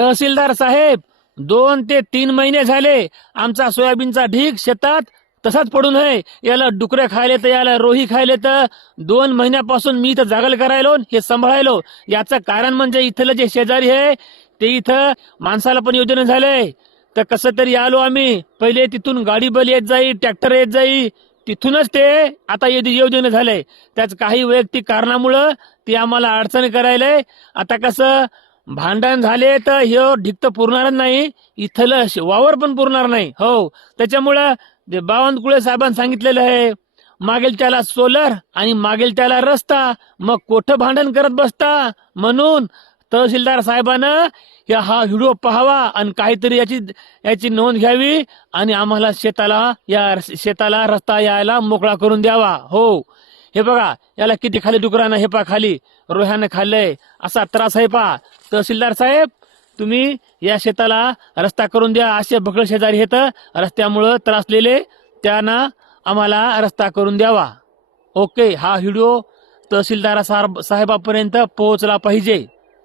तहसीलदार साहेब 2 ते 3 महिने झाले आमचा सोयाबीनचा ढीग शेतात तसाच पडून आहे. याला डुकरे खायले तर याला रोही खायले तर 2 महिन्यापासून मी इथं जागल करायलो हे सांभाळायलो. याचं कारण म्हणजे इथलं जे शेजारी आहे ते इथं माणसाला पण योजना झाले तर कसं तरी आलो आम्ही. पहिले तिथून गाडी बैल येत जाई, ट्रॅक्टर येत जाई, तिथूनच ते आता योजना झालंय. त्याच काही वैयक्तिक कारणामुळं ते आम्हाला अडचण करायलंय. आता कसं भांडण झाले तर हे ढीक तर पुरणारच नाही, इथलं वावर पण पुरणार नाही. हो, त्याच्यामुळं जे बावनकुळे साहेबांनी सांगितलेलं आहे मागेल त्याला सोलर आणि मागेल त्याला रस्ता, मग कोठं भांडण करत बसता. म्हणून तहसीलदार साहेबानं हा व्हिडिओ पाहावा आणि काहीतरी याची नोंद घ्यावी आणि आम्हाला शेताला रस्ता यायला मोकळा करून द्यावा. हो, हे बघा याला किती खाली डुकरानं हे पा खाली रोह्यानं खाल्लंय, असा त्रास आहे पा. तहसीलदार साहेब तुम्ही या शेताला रस्ता करून द्या. असे बकळ शेजारी हेत रस्त्यामुळं त्रासलेले, त्यांना आम्हाला रस्ता करून द्यावा. ओके, हा व्हिडिओ तहसीलदार साहेबापर्यंत पोहोचला पाहिजे.